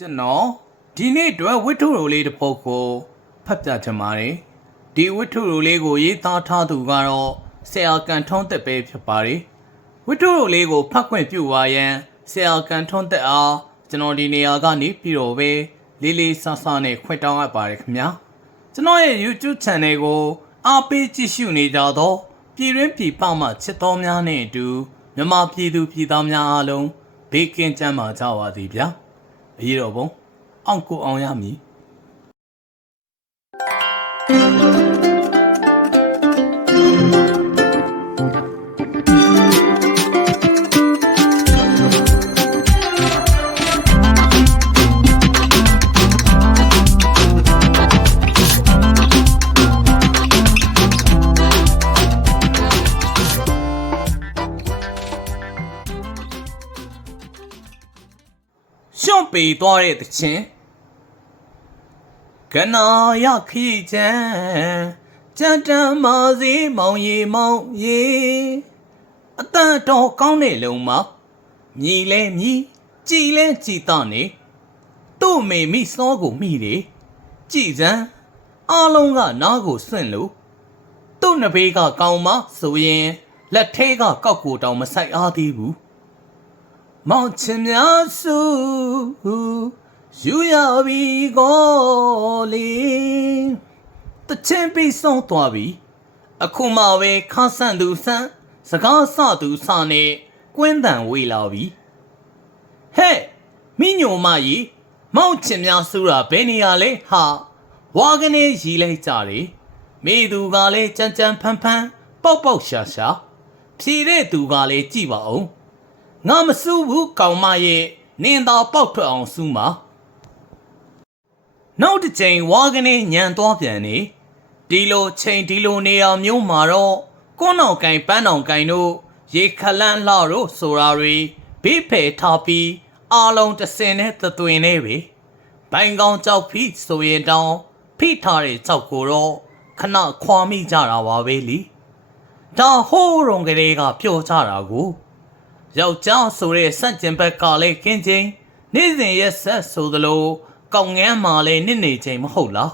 ကျွန်တော်ဒီနေ့အတွက်ဝတ္ထုရိုလေးတစ်ပုဒ်ကိုဖတ်ပြချင်ပါတယ်ဒီဝတ္ထုရိုလေးကိုရေးသားထားသူကတော့ဆရာကန်ထွန်းသက်ပဲဖြစ်ပါတယ်ဝတ္ထုရိုလေးကိုဖတ်ခွင့်ပြုပါရန်ဆရာကန်ထွန်းသက်အားကျွန်တော်ဒီနေရာကနေပြီးတော့ပဲလေးလေးဆဆနဲ့ခွင့်တောင်းအပ်ပါတယ်ခင်ဗျာကျွန်တော်ရဲ့ YouTube Channel ကိုအားပေးကြည့်ရှုနေကြသောပြည်တွင်းပြည်ပမှချစ်တော်များနဲ့အတူမြန်မာပြည်သူပြည်သားများအားလုံးဘေးကင်းကြပါကြပါသည်ဗျာ အရေးတော်ပုံအောင်ကိုအောင်ရမည် ပေသွားတဲ့သချင်းကနာရခရီးချမ်းကြံတမ်းမာစီမောင်ရီမောင်ရီအတန်တော်ကောင်းတဲ့လုံးမှာမြည်လဲမြည်ကြည်လဲကြည်တော့နေသူ့မေမိစောကိုမိတယ်ကြည်စမ်းအားလုံးကနားကိုစွန့်လို့သူ့နဘေးကကောင်းမဆိုရင်လက်ထဲကကောက်ကိုတောင်မဆိုင်အားသေးဘူး မောင်ချင်များစုယူရပြီကိုလေတချင်းပြီးဆုံးသွားပြီအခုမှပဲခါဆန့်သူဆန်းစကားဆသူဆနဲ့ကွင်းတန်ဝေးလာပြီဟဲ့မိညိုမကြီးမောင်ချင်များစုတာဘယ်နေရာလဲဟာဝါကနေရီလိုက်ကြတယ်မိသူကလည်းကြမ်းကြမ်းဖန်းဖန်းပေါက်ပေါက်ရှာရှာဖြေတဲ့သူကလည်းကြည်ပါအော င်ငါမစူးဘူးကောင်မရဲ့နင်းသာပေါက်ထွက်အောင်စူးမှာနောက်တစ်ချိန်ဝါကနေညံသွားပြန်နေဒီလိုချိန်ဒီလိုနေရာမျိုးမှာတော့ကိုနောင်ကင်ပန်းနောင်ကင်တို့ရေခလန်းလှတို့ဆိုတာတွေဘေးဖယ်ထားပြီးအားလုံးတစ်စင်နဲ့သသွင်နေပဲဘိုင်ကောင်ကြောက်ဖိဆိုရင်တောင်ဖိထားတဲ့ကြောက်ကိုတော့ခဏခွာမိကြတာပါပဲလीဒါဟိုးရုံကလေးကပျော်ကြတာကို ယောက်ျားဆိုတဲ့စန့်ကျင်ဘက်ကလည်းကင်းချင်းနေ့စဉ်ရက်ဆက်ဆိုသလိုကောင်းငန်းမှလည်းနစ်နေချိန်မဟုတ်လား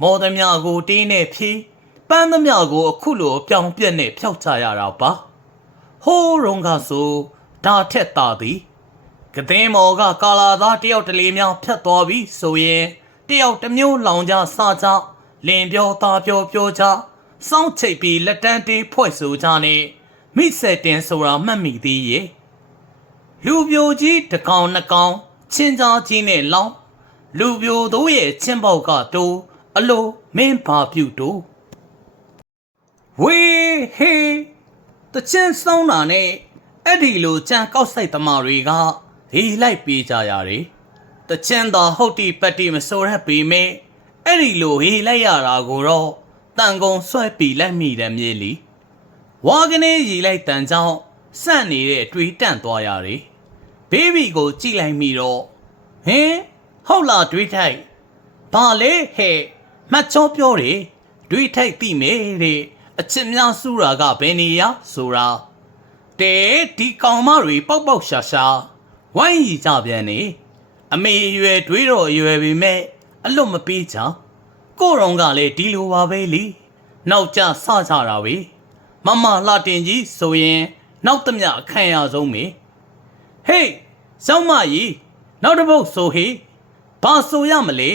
မော်သမျှကိုတင်းနဲ့ဖြီးပန်းသမျှကိုအခုလိုအပြောင်ပြက်နဲ့ဖျောက်ချရတာပါဟိုးရုံကဆိုဒါထက်တာသည်ကသင်းမော်ကကာလာသားတယောက်တလေများဖြတ်သွားပြီဆိုရင်တယောက်တစ်မျိုးလောင်ကြစားကြလင်ပြောသားပြောပြောကြစောင်းချိတ်ပြီးလက်တန်းတေးဖွဲ့ဆိုကြနဲ့ မိဆက်တင်ဆိုတာမှတ်မိသေးရဲ့လူပြိုကြီးတစ်ကောင်နှစ်ကောင်ချင်းကြားကြီးနဲ့လောင်းလူပြိုတို့ရဲ့ချင်းပေါက်ကတိုးအလိုမင်းဘာပြုတ်တိုးဝေးဟေးတချင်းဆုံးတာနဲ့အဲ့ဒီလိုကြံကောက်ဆိုင်သမားတွေကဟီလိုက်ပေးကြရတယ်တချင်းသာဟုတ်တိပတ်တိမဆိုရပေမဲ့အဲ့ဒီလိုဟီလိုက်ရတာကိုတော့တန်ကုံဆွဲပြီးလိုက်မိတယ်မြေလီ ဝါကနေရီလိုက်တန်ကြောင့်စန့်နေတဲ့အတွေးတန့်သွားရတယ်။ဘေဘီကိုကြည့်လိုက်မိတော့ဟင်ဟုတ်လားတွေးထိုက်ဘာလဲဟဲ့မတ်ချောပြောတယ်တွေးထိုက်သိမယ်တဲ့အချစ်များစူတာကဘယ်နေရဆိုတာတဲဒီကောင်မတွေပေါက်ပေါက်ရှာရှာဝိုင်းရီကြပြန်နေအမေအရွယ်တွေးတော့အရွယ်ပေမဲ့အလွတ်မပေးချကို့ရုံကလည်းဒီလိုပါပဲလीနောက်ကျဆကြတာပဲ မမလှတင်ကြီးဆိုရင် နောက်သမျှအခန့်ရဆုံးမေဟေးစောင်းမကြီးနောက်တစ်ပုတ်ဆိုဟေးဘာဆိုရမလဲ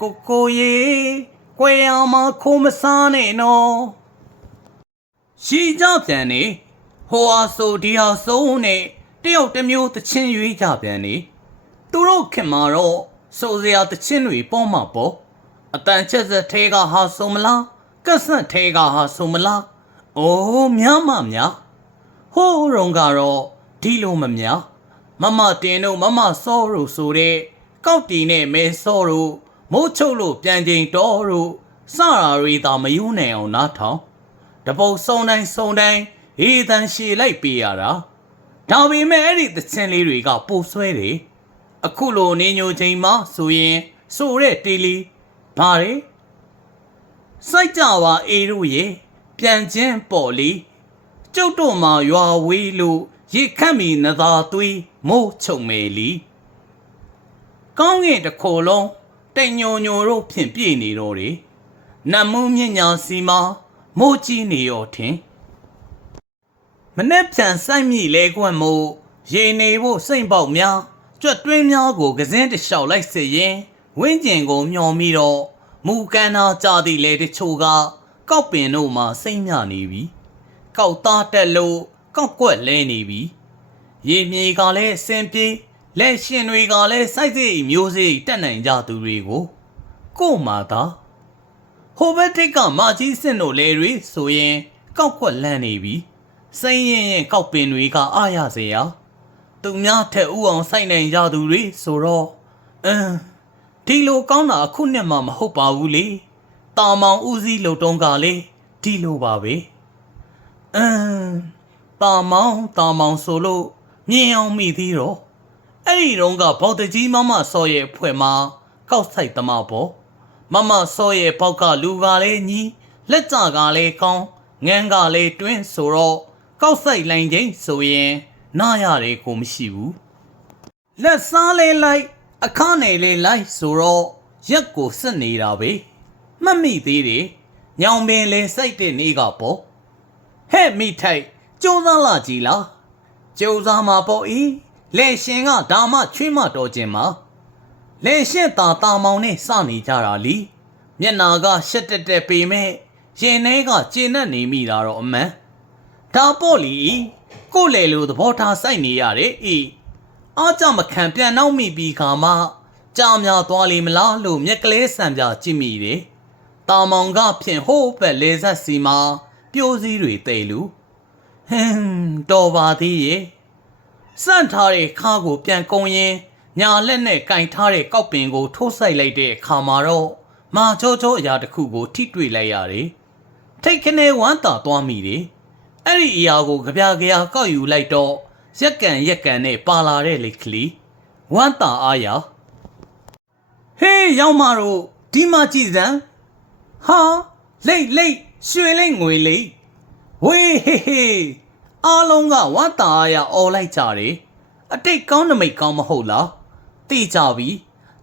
ကိုကိုရေကွယ်အောင်မခိုးမစားနဲ့နော်ရှိကြပြန်နေဟိုဟာဆိုဒီဟာဆိုနဲ့တယောက်တစ်မျိုးသချင်းရွေးကြပြန်နေသူတို့ခင်မှာတော့စိုးစရာသချင်းတွေပေါ်မှာပေါ့အတန်ချက်စက်သေးကဟာဆိုမလားကက်ဆက်သေးကဟာဆိုမလား။ အိုးများမများ။ဟိုးရုံကတော့ဒီလိုမများ။မမတင်တို့မမစောတို့ဆိုတဲ့ကောက်တီနဲ့မဲစောတို့မိုးချုပ်လို့ပြန်ချိန်တော်တို့စရာတွေသာမယူနိုင်အောင်နားထောင်။တပုတ်စုံတိုင်းစုံတိုင်းဟေးတန်ရှည်လိုက်ပေးရတာ။ဒါပေမဲ့အဲ့ဒီသချင်းလေးတွေကပိုဆွဲတယ်။အခုလိုနေညိုချိန်မှာဆိုရင်ဆိုတဲ့တီလီဘာလဲစိုက်ကြပါအေတို့ရေ ပြန်ချင်းပေါ်လီကျုပ်တို့မှာရွာဝေးလို့ရေခတ်မီနသာသွေးမိုးချုံမေလီကောင်းကင်တစ်ခိုလုံးတိမ်ညိုညိုတို့ဖြင့်ပြည့်နေတော့တယ်နတ်မှုမြင့်ညာစီမာမိုးကြီးနေရောထင်မနေ့ပြန်ဆိုင်မိလဲကွန့်မို့ရေနေဖို့စိတ်ပေါက်များကြွက်တွင်းများကိုကစင်းတစ်လျှောက်လိုက်စေရင်ဝင်းကျင်ကိုမျောမိတော့မူကန်နာကြသည့်လေတချို့က ကောက်ပင်တို့မှစိတ်ညနေပြီကောက်သားတက်လို့ကောက်ကွက်လဲနေပြီရေမြေကလည်းအစင်ပြေးလက်ရှင်တွေကလည်းစိုက်စိတ်မျိုးစိတ်တက်နိုင်ကြသူတွေကိုကို့မာသာဟိုဘက်ထိတ်ကမာကြီးစင်တို့လေတွေဆိုရင်ကောက်ခွက်လန့်နေပြီစိမ့်ရင်ရင်ကောက်ပင်တွေကအားရစေရသူများထက်ဥအောင်စိုက်နိုင်ကြသူတွေဆိုတော့အင်းဒီလိုကောင်းတာအခုနှစ်မှမဟုတ်ပါဘူးလေ တာမောင်ဦးစီးလုံတုံးကလေဒီလိုပါပဲအင်းတာမောင်တာမောင်ဆိုလို့မြင်အောင်မိသေးတော့အဲ့ဒီတော့ကဘောက်တကြီးမမဆော့ရဲ့ဖွဲ့မှာကောက်ဆိုင်သမားပေါ့မမဆော့ရဲ့ဘောက်ကလူကလည်းညီလက်ကြကလည်းကောင်းငန်းကလည်းတွင်းဆိုတော့ကောက်ဆိုင်လိုင်းချင်းဆိုရင်နားရတယ်ကိုမရှိဘူးလက်စားလေးလိုက် အခနဲ့လေးလိုက်ဆိုတော့ရက်ကိုစစ်နေတာပဲ မှတ်မိသေးတယ်ညောင်ပင်လေးစိတ်တဲ့နေ့ကပေါ့ဟဲ့မိထိုက်ကျုံးသားလာကြည်လားကျုံးစားမှာပေါ့ဤလေရှင်ကဒါမှချွေးမတော်ခြင်းမှာလေရှင်သာတာမောင်နဲ့စနေကြတာလीမျက်နာကရှက်တက်တက်ပေမဲ့ရင်ထဲကကျဉ်တ်နေမိတာတော့အမှန်ဒါပေါ့လीကို့လေလိုသဘောထားစိုက်နေရတယ်ဤအားကြမခံပြန်နောက်မိပြီးခါမှကြာများသွားလေမလားလို့မျက်ကလေးဆံပြကြည့်မိတယ် တာမောင်ကဖြင့်ဟိုးဘက်လေဆက်စီမှာပြိုးစည်းတွေတိတ်လူဟင်းတော်ပါသေးရဲ့စန့်ထားတဲ့ခါကိုပြန်ကုံရင်ညာလက်နဲ့ကင်ထားတဲ့ကောက်ပင်ကို ထိုးဆိုင်လိုက်တဲ့အခါမှာတော့မာချောချောအရာတစ်ခုကို ထိတွေ့လိုက်ရတယ်ထိတ်ခနဲဝမ်းသာသွားမိတယ်အဲ့ဒီအရာကိုကြပြကြကောက်ယူလိုက်တော့ရက်ကန်ရက်ကန်နဲ့ပါလာတဲ့လေကလေးဝမ်းသာအားရဟေးရောက်မတို့ဒီမှာကြည်စမ်း ဟာလိတ်လိတ်ရွှေလိတ်ငွေလိတ်ဝေးဟေးဟေးအားလုံးကဝမ်းသာအားရអော်လိုက်ကြတယ်အတိတ်ကောင်းနမိတ်ကောင်းမဟုတ်လားသိကြပြီ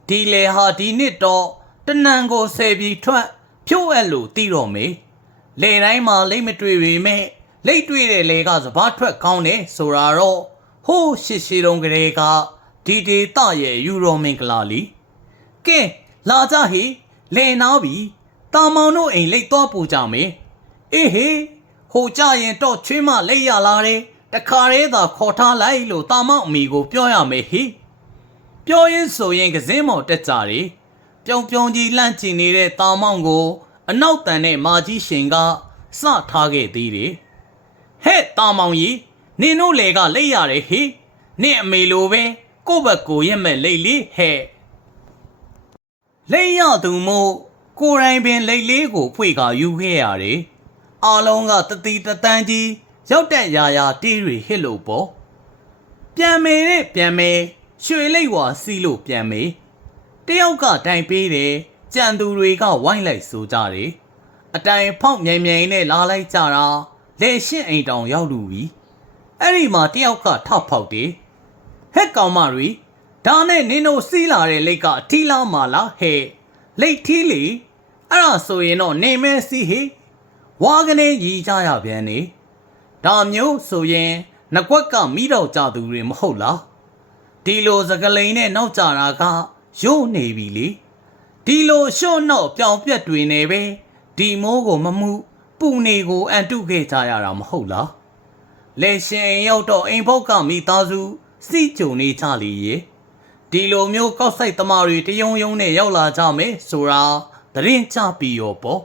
ဒီလေဟာဒီနှစ်တော့တနန်ကိုဆယ်ပြီးထွက်ဖြိုးအပ်လို့တီးတော့မေလေတိုင်းမှာလိတ်မတွေ့ပေမဲ့လိတ်တွေ့တဲ့လေကစဘာထွက်ကောင်းတယ်ဆိုတာတော့ဟိုးရှစ်ရှိတုံးကလေးကဒီဒေတရဲ့ယူရိုမင်္ဂလာလီကဲလာကြဟေလေနာပြီ တာမောင်တို့အိမ်လိတ်သွားပူကြမယ်အေးဟေဟိုကြရင်တော့ချွေးမလိတ်ရလာတယ်တခါတည်းသာခေါ်ထားလိုက်လို့တာမောင်အမိကိုပြောရမယ်ဟေပြောရင်းဆိုရင်ကစင်းမော်တက်ကြတယ်ပြုံပြုံကြီးလှန့်ချင်နေတဲ့တာမောင်ကို အနောက်တန်တဲ့မာကြီးရှင်ကစထားခဲ့သေးတယ်ဟဲ့တာမောင်ကြီးနင်တို့လေကလိတ်ရတယ်ဟေနင့်အမေလိုပဲကိုယ့်ဘက်ကိုရက်မဲ့လိတ်လေးဟဲ့လိတ်ရသူမို့ ကိုယ်တိုင်ပင်လိတ်လေးကိုဖွေခါယူခဲ့ရတယ်အားလုံးကတတိတတန်းကြီးရောက်တဲ့ရာရာတေးတွေဟစ်လို့ပေါ့ပြန်မေတဲ့ပြန်မေရွှေလိတ်ဝါစီးလို့ပြန်မေတယောက်ကတိုင်ပေးတယ်ကြံသူတွေကဝိုင်းလိုက်ဆိုကြတယ်အတိုင်ဖောက်မြိုင်မြိုင်နဲ့လာလိုက်ကြတာလေရှင်းအိမ်တောင်ရောက်လူပြီအဲ့ဒီမှာတယောက်ကထောက်ဖောက်တယ်ဟက်ကောင်မတွေဒါနဲ့နင်တို့စီးလာတဲ့လိတ်ကအထီးလားမလားဟဲ့လိတ်ထီးလေ အဲ့ဒါဆိုရင်တော့နေမဲစီဟေဝါကနေရီကြရပြန်နေဒါမျိုးဆိုရင်ငကွက်ကမိတော့ကြသူတွေမဟုတ်လားဒီလိုစကလိန်နဲ့နောက်ကြတာကရို့နေပြီလေဒီလိုရှော့နောက်ပြောင်ပြက်တွေနေပဲဒီမိုးကိုမမှုပူနေကိုအန်တုခဲ့ကြရတာမဟုတ်လားလေရှင်ရောက်တော့အိမ်ဘုတ်ကမိသားစုစီကြုံနေကြလေရေဒီလိုမျိုးကောက်ဆိုင်သမားတွေတယုံယုံနဲ့ရောက်လာကြမယ်ဆိုတာ သတင်းကြပြီးရောပေါ့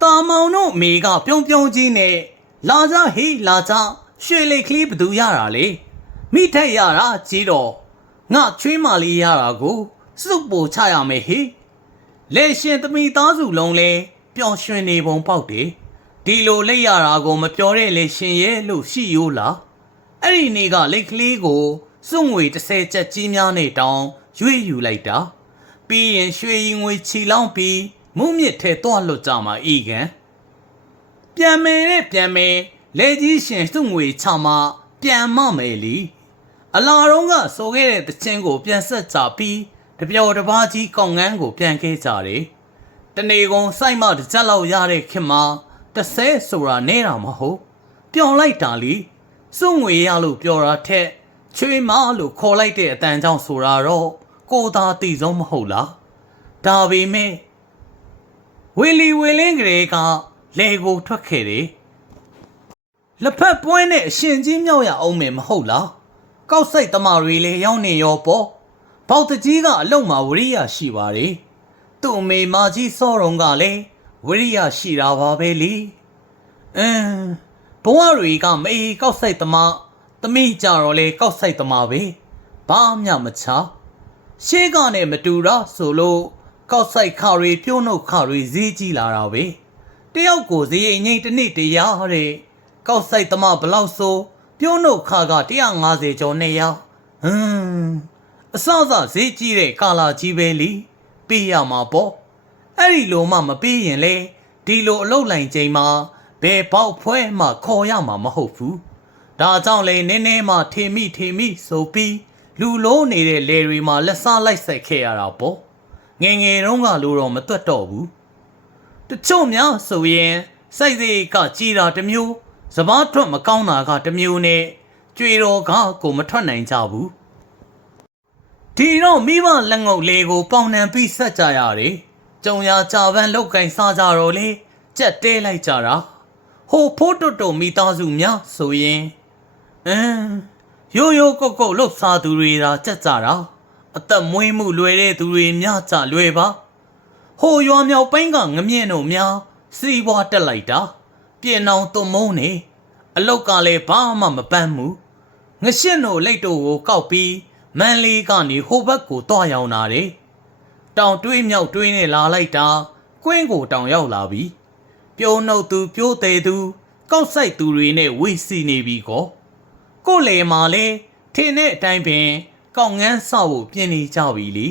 တာမောင်တို့မိကပြုံးပြုံးကြီးနဲ့လာကြဟေးလာကြရွှေလိတ်ကလေးဘသူရတာလေမိထက်ရတာကြီးတော့ငါချွေးမလေးရတာကိုစုပ်ပို့ချရမယ်ဟေးလေရှင်သမီးသားစုလုံးလဲပျော်ရွှင်နေပုံပေါက်တယ်ဒီလိုလက်ရတာကိုမပြောတဲ့လေရှင်ရဲ့လို့ရှိရိုးလားအဲ့ဒီနေ့ကလက်ကလေးကိုစွန့်ငွေ30ချက်ကြီးများနဲ့တောင်းရွေ့ယူလိုက်တာ ပြီးရင်ရွှေရင်ငွေချီလောင်းပြီးမုံမြစ်ထဲသွားလွတ်ကြမှာဤကန်ပြန်မယ်တဲ့ပြန်မယ်လေကြီးရှင်စွန့်ငွေချမှာပြန်မမယ်လीအလာတုံးကဆိုခဲ့တဲ့တခြင်းကို ပြန်ဆက်ကြပြီးတပျော်တစ်ပါးကြီးကောင်းငန်းကို ပြန်ခဲ့ကြတယ်တနေကုန်စိုက်မတစ်ချက်လောက်ရတဲ့ခင်မှာတစ်ဆဲဆိုတာနေတာမဟုတ်ပျော်လိုက်တာလीစွန့်ငွေရလို့ပျော်တာထက်ချွေးမလို့ခေါ်လိုက်တဲ့အတန်ကြောင့်ဆိုတာတော့ ကိုသာတည်ဆုံးမဟုတ်လားဒါပေမဲ့ဝီလီဝီလင်းကလေးကလေကိုထွက်ခဲ့တယ်လက်ဖက်ပွင့်နဲ့အရှင်ကြီးမြောက်ရအောင်မယ်မဟုတ်လားကောက်စိတ်တမတွေလေရောက်နေရောပေါ့ပေါက်တကြီးကအလုံမှာဝရိယရှိပါတယ်သူ့အမေမကြီးစောရုံကလည်းဝရိယရှိတာပါပဲလေအင်းဘဝတွေကမေကောက်စိတ်တမသမီးကြတော့လေကောက်စိတ်တမပဲဘာမှမချ ရှေးကနဲ့မတူတာဆိုလို့ကောက်ဆိုင်ခါတွေပြုံးနှုတ်ခါတွေဈေးကြီးလာတာပဲတယောက်ကိုဈေးငိမ့်တစ်နေ့တရာတဲ့ကောက်ဆိုင်တမဘလောက်ဆိုပြုံးနှုတ်ခါက150ကျော်နေရဟမ်အစအစဈေးကြီးတဲ့ကာလာကြီးပဲလीပေးရမှာပေါ့အဲ့ဒီလိုမှမပေးရင်လေဒီလိုအလုတ်လိုင်ချိန်မှာဘယ်ပေါက်ဖွဲမှခေါ်ရမှာမဟုတ်ဘူးဒါကြောင့်လေနင်းနေမှထေမိထေမိဆိုပြီး လူလုံးနေတဲ့လေတွေမှာလက်စားလိုက်ဆက်ခဲ့ရတာပေါ့ငယ်ငယ်တုန်းကလိုတော့မတွက်တော့ဘူးတချို့များဆိုရင်စိုက်စိတ်ကကြီးတာတစ်မျိုးစပားထွက်မကောင်းတာကတစ်မျိုးနဲ့ကြွေတော်ကကိုမထွက်နိုင်ကြဘူးဒီတော့မိဘလက်ငုပ်လေးကို ပေါင်နှံပြီးဆက်ကြရတယ်ကြုံရကြပန်းလောက်ကင်စားကြတော့လေကြက်တဲလိုက်ကြတာဟိုဖိုးတွတ်တုံမိသားစုများဆိုရင်အင်း ရိုးရိုးကုတ်ကုတ်လှုပ်စားသူတွေသာကြက်ကြတာအသက်မွေးမှုလွယ်တဲ့သူတွေများကြလွယ်ပါဟိုရွာမြောက်ပိုင်းကငမြင့်တို့များစီးပွားတက်လိုက်တာပြင်အောင်သွမုံနေအလုတ်ကလည်းဘာမှမပန်းမှုငရှင့်တို့လက်တို့ကိုကောက်ပြီးမန်လေးကနေဟိုဘက်ကိုတွားရောင်လာတယ်တောင်တွေးမြောက်တွေးနဲ့လာလိုက်တာကွင်းကိုတောင်ရောက်လာပြီ ပြုံးနှုတ်သူပြိုးသေးသူကောက်ဆိုင်သူတွေနဲ့ဝေးစီနေပြီကော ကို့လေမာလဲထင်းတဲ့အတိုင်းပင် ကောက်ငန်းဆောက်ဖို့ပြင်နေကြပြီလေ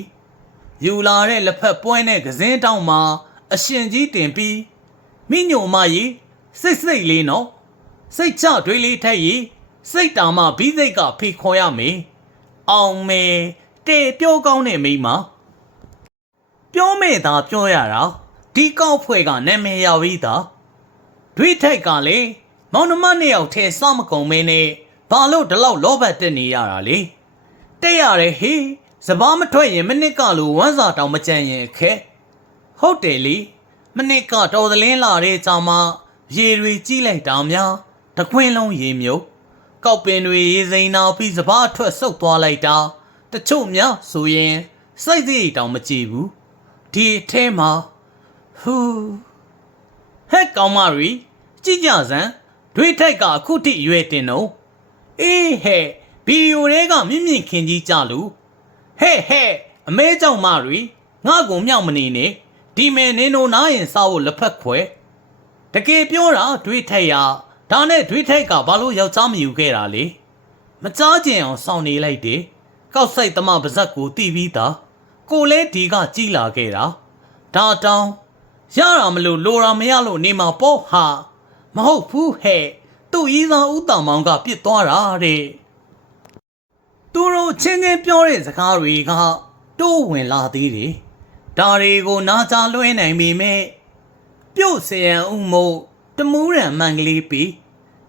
ယူလာတဲ့လက်ဖက်ပွဲနဲ့ကစင်းတောင်းမှာအရှင်ကြီးတင်ပြီးမိညိုမကြီးစိတ်စိတ်လေးနော်စိတ်ချတွေးလေးထက်ရီစိတ်တာမဘီးစိတ်ကဖိခေါ်ရမေအောင်မေတေပြောကောင်းတဲ့မိန်းမပြောမဲ့သာပြောရတာဒီကောက်ဖွဲ့ကနာမည်ရပြီးသားတွေးထိုက်ကလေမောင်နှမနှစ်ယောက်ထဲစမကုံမင်းနဲ့ ဘာလို့ဒီလောက်လောဘတက်နေရတာလေတက်ရတယ်ဟေးစပားမထွက်ရင်မနစ်ကလိုဝမ်းစာတောင်မကြံရင်ခဲဟုတ်တယ်လေမနစ်ကတော်သလင်းလာတဲ့ကြောင်မှရေတွေကြီးလိုက်တာများတခွင်းလုံးရေမြုပ်ကောက်ပင်တွေရေစိမ်းနာပြီးစပားထွက်ဆုတ်သွားလိုက်တာတချို့များဆိုရင်စိတ်စိတ်တောင်မကြည့်ဘူးဒီအထဲမှာဟူးဟဲ့ကောင်မရီကြည့်ကြစမ်းတွေးထိုက်ကအခုထိရွယ်တင်တော့ အေးဟဲ့ဗီဒီယိုတွေကမြင့်မြင့်ခင်ကြီးကြလို့ဟဲ့ဟဲ့အမဲကြောင့်မရီငါ့ကိုမြောက်မနေနဲ့ဒီမဲနင်းတို့နားရင်စားဖို့လက်ဖက်ခွဲတကယ်ပြောတာတွေးထိုက်ရဒါနဲ့တွေးထိုက်ကဘာလို့ယောက်ျားမယူခဲ့တာလေမကြားကျင်အောင်စောင့်နေလိုက်တယ်ကောက်ဆိုင်တမပါဇက်ကိုတီးပြီးသားကိုလဲဒီကကြီးလာခဲ့တာဒါတောင်ရတာမလို့လိုတာမရလို့နေမှာပေါ့ဟာမဟုတ်ဘူးဟဲ့ သူ့ဤသာဦးတောင်မောင်ကပြစ်သွားတာတဲ့သူတို့ချင်းချင်းပြောတဲ့စကားတွေကတိုးဝင်လာသေးတယ်ဒါတွေကိုနားကြားလွှဲနိုင်ပေမဲ့ပြုတ်စရန်ဦးမို့တမူးရန်မန်ကလေးပြီး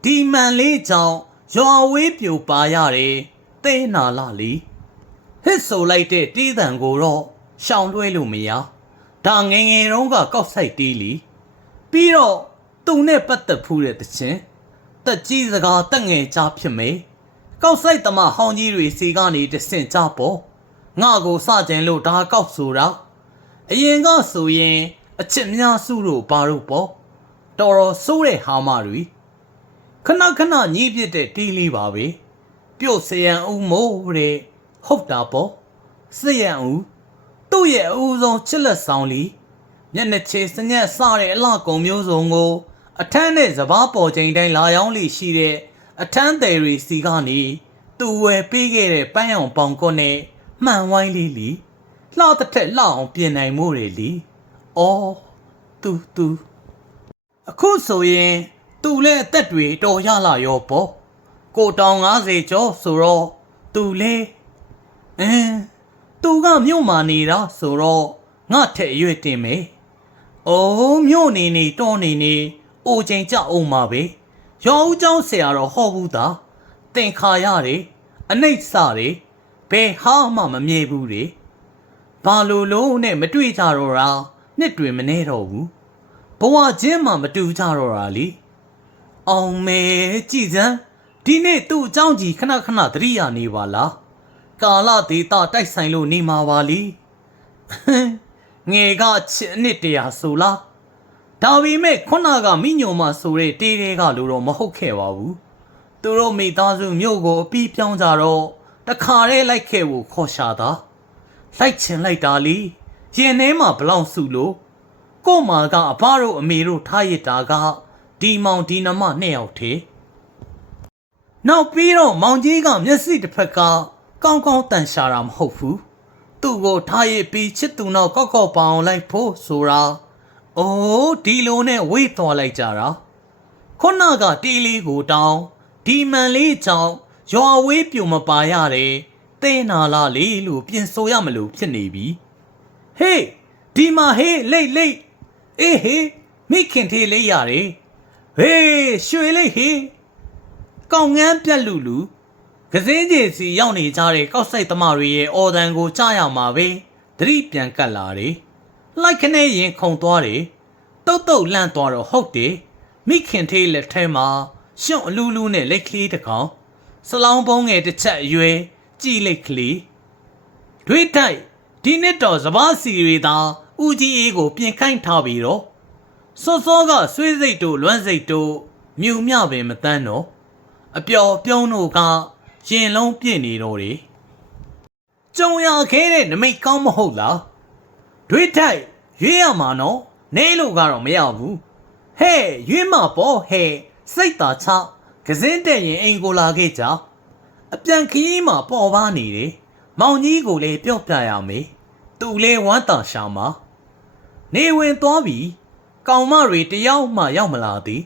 ဒီမန်လေးကြောင့်ရွာဝေးပြိုပါရတယ်တဲနာလာလီဟစ်ဆိုလိုက်တဲ့တီးတန်ကိုတော့ရှောင်လွှဲလို့မရဒါငငယ်တုန်းကကောက်ဆိုင်တီးလီပြီးတော့သူနဲ့ပတ်သက်ဖူးတဲ့တခြင်း တက်ကြီးစကားတက်ငယ်ကြားဖြစ်မေကောက်ဆိုင်တမဟောင်းကြီးတွေစီကနေတဆင့်ကြပေါ့ငါကိုစကြင်လို့ဒါကောက်ဆိုတာအရင်ကဆိုရင်အချစ်များစုတို့ဘာတို့ပေါ့တော်တော်စိုးတဲ့ဟာမတွေခဏခဏညှိပြစ်တဲ့တီးလေးပါပဲပြုတ်စရန်ဦးမို့တဲ့ဟုတ်တာပေါ့စရန်ဦးသူ့ရဲ့အဦးဆုံးချစ်လက်ဆောင်လီမျက်နှာချေစညက်စတဲ့အလှကုံမျိုးစုံကို အထမ်းနဲ့စပားပေါ်ချိန်တိုင်းလာရောက်လိရှိတဲ့အထမ်းတယ်ရီစီကနေသူဝယ်ပေးခဲ့တဲ့ပန်းအောင်ပေါင်ကွတ်နဲ့မှန်ဝိုင်းလေးလီလှတစ်ထက်လှအောင်ပြင်နိုင်မှုတွေလီအော်သူသူအခုဆိုရင်သူလည်းအသက်တွေတော်ရလာရောပေါ့ကိုတောင်90ကျော်ဆိုတော့သူလဲအင်းသူကမြို့မှာနေတာဆိုတော့ငါထက်အရွယ်တင်မယ်အိုးမြို့နေနေတောနေနေ အိုချိန်ကြအောင်မှာပဲရောင်ဦးကျောင်းဆရာတော်ဟောဘူးသားသင်ခါရတယ်အနှိတ်စတယ်ဘယ်ဟာမှမမြဲဘူးတွေဘာလို့လုံးနဲ့မတွေ့ကြတော့တာနှစ်တွင်မနေတော့ဘူးဘဝချင်းမှမတူကြတော့တာလေအောင်မဲကြည်စမ်းဒီနေ့သူ့အကြောင်းကြီးခဏခဏသတိရနေပါလားကာလဒေတာတိုက်ဆိုင်လို့နေမှာပါလीငယ်ကချစ်အနှစ်တရာဆိုလား ဒါပေမဲ့ခုနကမိညုံမဆိုတဲ့တေးတဲကလို့တော့မဟုတ်ခဲ့ပါဘူးသူတို့မိသားစုမြို့ကိုအပြီးပြောင်းကြတော့တခါတည်းလိုက်ခဲ့ဖို့ခေါ်ရှာတာလိုက်ချင်လိုက်တာလीရင်ထဲမှာဘလောက်စုလို့ကို့မာကအဘတို့အမေတို့ထားရတာကဒီမောင်ဒီနမနှစ်ယောက်သေးနောက်ပြီးတော့မောင်ကြီးကမျက်စိတစ်ဖက်ကကောင်းကောင်းတန်ရှာတာမဟုတ်ဘူးသူ့ကိုထားရပြီးချစ်သူနောက်ကောက်ကောက်ပအောင်လိုက်ဖို့ဆိုတာ အိုးဒီလိုနဲ့ဝေ့သွားလိုက်ကြတာခုနကတီးလေးကိုတောင်းဒီမန်လေးကြောင့်ရွာဝေးပြူမပါရတယ်တဲနာလာလေလို့ပြင်ဆိုရမလို့ဖြစ်နေပြီဟေးဒီမှာဟေးလိတ်လိတ်အေးဟေးမိခင်သေးလေးရတယ်ဟေးရွှေလေးဟေးကောင်းငန်းပြက်လူလူကစင်းကြီးစီရောက်နေကြတဲ့ကောက်ဆိုင်သမားတွေရဲ့အော်တန်ကိုကြားရမှာပဲသတိပြန်ကတ်လာတယ် လိုက်ခနဲ့ရင်ခုံသွားတယ်တုတ်တုတ်လန့်သွားတော့ဟုတ်တယ်မိခင်သေးလက်ထဲမှာရှွန့်အလူလူနဲ့လက်ကလေးတစ်ကောင်စလောင်းပုံးငယ်တစ်ချက်အရွယ်ကြည်လိုက်ကလေးတွေးတိုက်ဒီနှစ်တော့စပားစီတွေသာဦးကြီးအေးကို ပြင်ခိုင်းထားပြီးတော့စောစောကဆွေးစိတ်တို့လွမ်းစိတ်တို့မြူမြပင်မတန်းတော့အပျော်ပြုံးတို့ကရင်လုံးပြည့်နေတော့တယ်ကြုံရခဲတဲ့နမိတ်ကောင်းမဟုတ်လား တွေးထိုက်ရွေးရမှာနော်နဲလို့ကတော့မရဘူးဟဲ့ရွေးမှာပေါ့ဟဲ့စိတ်သာချကစင်းတဲ့ရင်အိမ်ကိုလာခဲ့ကြအပြန်ခရီးမှာပေါ်ပါနေတယ်မောင်ကြီးကိုလည်းပြော့ပြရမယ်သူလည်းဝမ်းတာရှာမှာနေဝင်သွားပြီကောင်မတွေတယောက်မှရောက်မလာသေး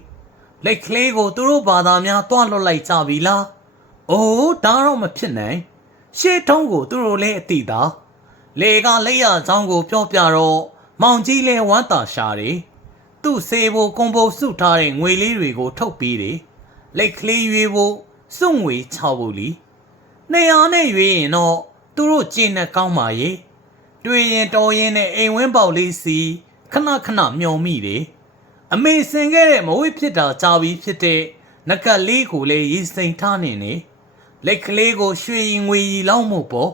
လက်ကလေးကိုသူတို့ဘာသာများတွားလွတ်လိုက်ကြပြီလား။အိုးဒါတော့မဖြစ်နိုင်။ရှေ့ထုံးကိုသူတို့လည်းအတိသား။ လေကလက်ရချောင်းကိုပြောပြတော့မောင်ကြီးလည်းဝမ်းသာရှာတယ်။သူ့စေဖို့ကွန်ပိုစုထားတဲ့ငွေလေးတွေကို ထုတ်ပြီးတယ်။လက်ကလေးရွေးဖို့စွန့်ငွေချဖို့လी။နေရာနဲ့ရွေးရင်တော့သူတို့ကျင်းနဲ့ကောင်းပါရဲ့။တွေ့ရင်တော်ရင်နဲ့အိမ်ဝင်းပေါက်လေးစီခဏခဏမျောမိတယ်။အမေစင်ခဲ့တဲ့မဝိဖြစ်တာကြာပြီဖြစ်တဲ့နကတ်လေးကိုလည်းရေးစိန်ထားနေနေလက်ကလေးကိုရွှေရင်ငွေရီလောက်မို့ပေါ့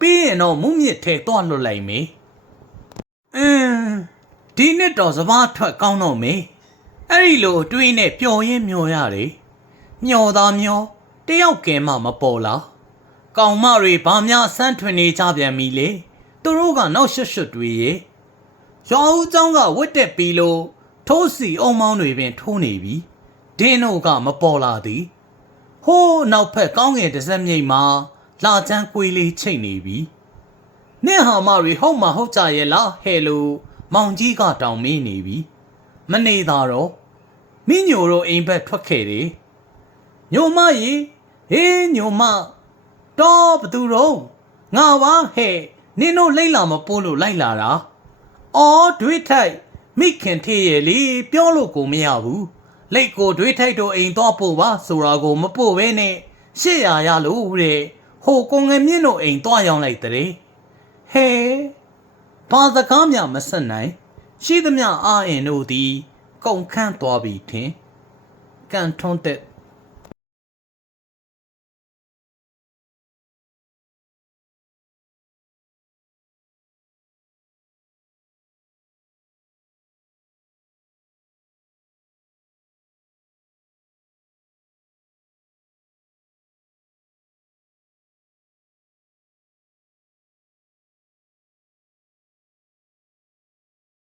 ပြီးရင်တော့မုမြစ်ထဲသွားလွတ်လိုက်မေအင်းဒီနှစ်တော့စဘာထွက်ကောင်းတော့မေအဲ့ဒီလိုတွေးနဲ့ပျော်ရင်မျောရတယ်မျောသားမျောတယောက်ကဲမှမပေါ်လားကောင်မတွေဘာများဆန်းထွင်နေကြပြန်ပြီလေသူတို့ကနောက်ရွှတ်ရွှတ်တွေးရေရောဦးကျောင်းကဝတ်တက်ပြီးလို့ထိုးစီအုံမောင်းတွေပင်ထိုးနေပြီဒင်းတို့ကမပေါ်လာသည်ဟိုးနောက်ဖက်ကောင်းငယ်တစက်မြိတ်မှာ လာချမ်းကွေးလေးချိတ်နေပြီနင့်ဟာမတွေဟုတ်မဟုတ်ကြရဲ့လားဟဲ့လို့မောင်ကြီးကတောင်မင်းနေပြီမနေသာတော့မိညိုတို့အိမ်ဘက်ထွက်ခဲ့တယ်ညိုမကြီးဟေးညိုမတော့ဘသူတော့ငါပါဟဲ့နင်တို့လိမ့်လာမပိုးလို့လိုက်လာတာအော်တွေးထိုက်မိခင်ထေးရဲ့လေပြောလို့ကိုမရဘူးလက်ကိုတွေးထိုက်တို့အိမ်သွားပို့ပါဆိုတာကိုမပို့ဘဲနဲ့ရှေ့ရရလို့တဲ့ ဟိုကုံငယ်မြင့်တို့အိမ်သွားရောက်လိုက်တဲ့ဟဲဘာစကားများမဆက်နိုင်ရှိသမျှအာအင်တို့သည် ကုန်ခန့်သွားပြီထင်ကန်ထွန်းတဲ့